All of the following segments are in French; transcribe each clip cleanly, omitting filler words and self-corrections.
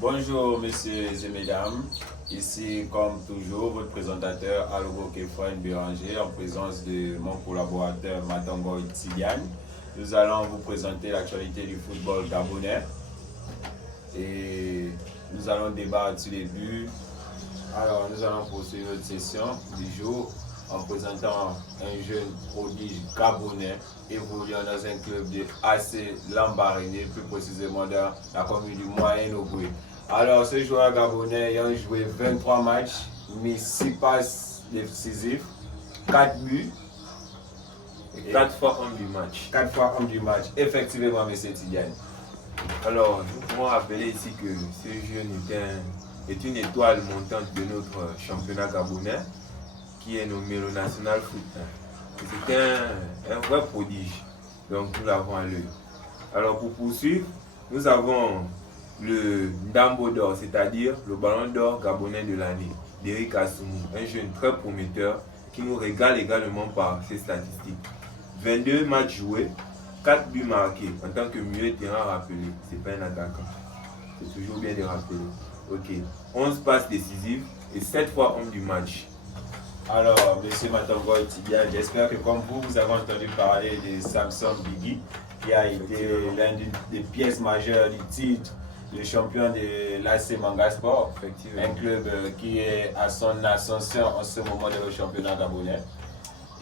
Bonjour messieurs et mesdames, ici comme toujours votre présentateur Alogo Kefren Béranger en présence de mon collaborateur Matango Tidiane. Nous allons vous présenter l'actualité du football gabonais et nous allons débattre sur les buts. Alors nous allons poursuivre notre session du jour en présentant un jeune prodige gabonais évoluant dans un club de AC Lambaréné, plus précisément dans la commune du Moyen-Ogoué. Alors, ce joueur gabonais ayant joué 23 matchs, mis 6 passes décisives, 4 buts. Et 4 fois homme du match. 4 fois homme du match, effectivement, M. Tidiane. Alors, nous pouvons rappeler ici que ce jeune est une étoile montante de notre championnat gabonais, qui est nommé le National Foot. C'est un vrai prodige, donc nous l'avons à l'œil. Alors, pour poursuivre, nous avons le Ndambo d'or, c'est-à-dire le ballon d'or gabonais de l'année, d'Eric Assoumou, un jeune très prometteur qui nous régale également par ses statistiques. 22 matchs joués, 4 buts marqués en tant que milieu de terrain rappelé, c'est pas un attaquant, c'est toujours bien de rappeler. Ok, 11 passes décisives et 7 fois homme du match. Alors, M. Matango Tidiane, j'espère que comme vous avez entendu parler de Samson Bigui, qui a été l'un des pièces majeures du titre, le champion de l'AC Mangasport, un club qui est à son ascension en ce moment dans le championnat gabonais.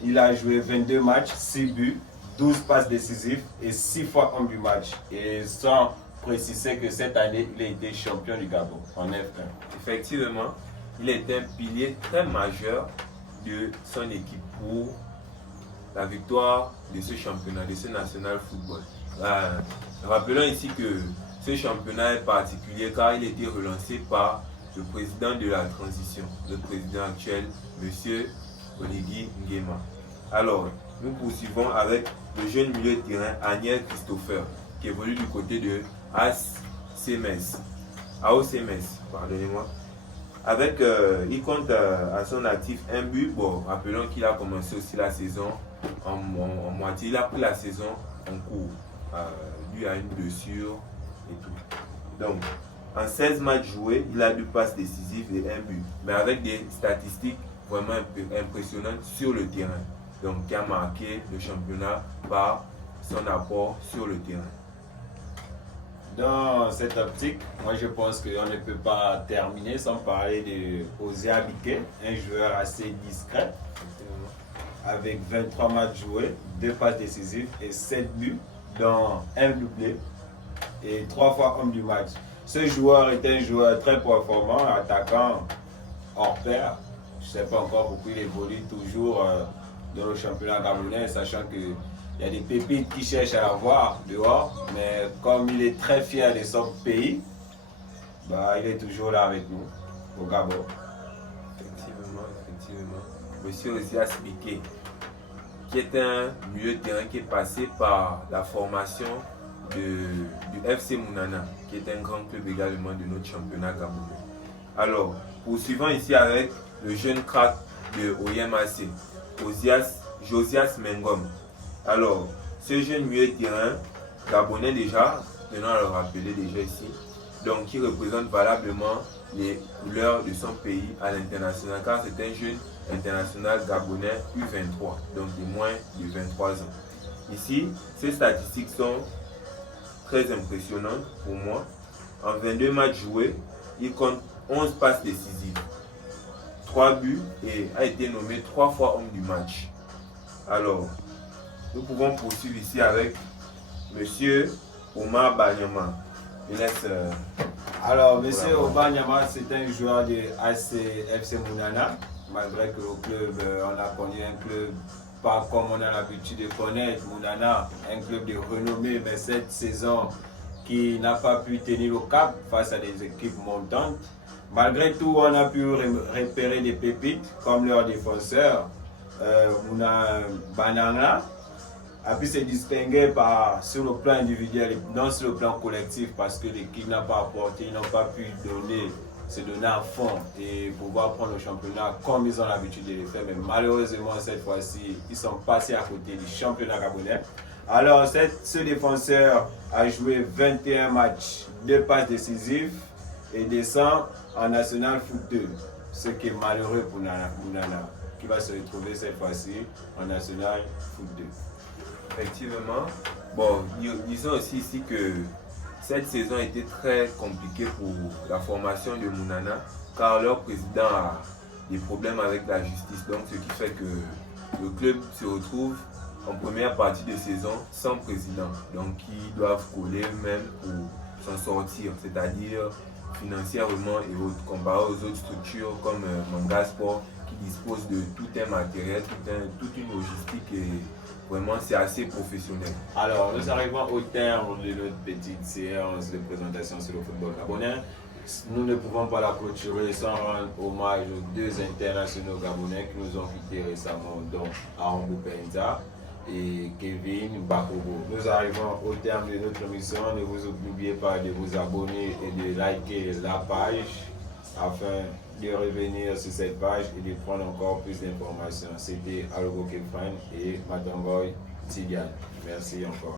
Il a joué 22 matchs, 6 buts, 12 passes décisives et 6 fois homme du match. Et sans préciser que cette année, il a été champion du Gabon en F1. Effectivement, il est un pilier très majeur de son équipe pour la victoire de ce championnat, de ce national football. Rappelons ici que ce championnat est particulier car il a été relancé par le président de la transition, le président actuel, M. Oligui Nguema. Alors, nous poursuivons avec le jeune milieu de terrain Aniel Christopher, qui évolue du côté de AOC Metz, pardonnez-moi. Il compte à son actif un but. Bon, rappelons qu'il a commencé aussi la saison en moitié. Il a pris la saison en cours, dû à une blessure et tout. Donc, en 16 matchs joués, il a 2 passes décisives et un but. Mais avec des statistiques vraiment impressionnantes sur le terrain. Donc, qui a marqué le championnat par son apport sur le terrain. Dans cette optique, moi je pense qu'on ne peut pas terminer sans parler de Osea Biké, un joueur assez discret, avec 23 matchs joués, 2 passes décisives et 7 buts, dans un doublé et 3 fois homme du match. Ce joueur est un joueur très performant, attaquant hors pair. Je ne sais pas encore pourquoi il évolue toujours dans le championnat gabonais, sachant que il y a des pépites qui cherchent à l'avoir dehors, mais comme il est très fier de son pays, il est toujours là avec nous, au Gabon. Effectivement. Monsieur Osias Biké, qui est un milieu de terrain qui est passé par la formation du FC Mounana, qui est un grand club également de notre championnat gabonais. Alors, poursuivons ici avec le jeune crack de OYMAC, Josias Mengom. Alors, ce jeune milieu de terrain gabonais déjà, tenant à le rappeler déjà ici, donc qui représente valablement les couleurs de son pays à l'international, car c'est un jeune international gabonais U23, donc de moins de 23 ans. Ici, ces statistiques sont très impressionnantes pour moi. En 22 matchs joués, il compte 11 passes décisives, 3 buts et a été nommé 3 fois homme du match. Alors, nous pouvons poursuivre ici avec M. Omar Banyama. Alors, M. Omar Banyama, c'est un joueur de ACFC Mounana, malgré que le club, on a connu un club pas comme on a l'habitude de connaître, Mounana, un club de renommée, mais cette saison qui n'a pas pu tenir le cap face à des équipes montantes. Malgré tout, on a pu repérer des pépites comme leur défenseur, Mouna Banana, a pu se distinguer sur le plan individuel et non sur le plan collectif parce que l'équipe n'a pas apporté, ils n'ont pas pu se donner à fond et pouvoir prendre le championnat comme ils ont l'habitude de le faire. Mais malheureusement, cette fois-ci, ils sont passés à côté du championnat gabonais. Alors, ce défenseur a joué 21 matchs, 2 passes décisives, et descend en National Foot 2, ce qui est malheureux pour Mounana, qui va se retrouver cette fois-ci en National Foot 2. Effectivement. Bon, disons aussi ici que cette saison a été très compliquée pour la formation de Mounana, car leur président a des problèmes avec la justice. Donc, ce qui fait que le club se retrouve en première partie de saison sans président. Donc, ils doivent coller eux-mêmes pour s'en sortir, c'est-à-dire financièrement et autres, comparé aux autres structures comme Manga Sport qui disposent de tout un matériel, toute une logistique et vraiment c'est assez professionnel. Alors, nous arrivons au terme de notre petite séance de présentation sur le football gabonais. Nous ne pouvons pas la clôturer sans rendre hommage aux deux internationaux gabonais qui nous ont quittés récemment, dont Arambou Penza et Kevin Bakobo. Nous arrivons au terme de notre émission. Ne vous oubliez pas de vous abonner et de liker la page afin de revenir sur cette page et de prendre encore plus d'informations. C'était Alogo Kefran et Matangoy Tidiane. Merci encore.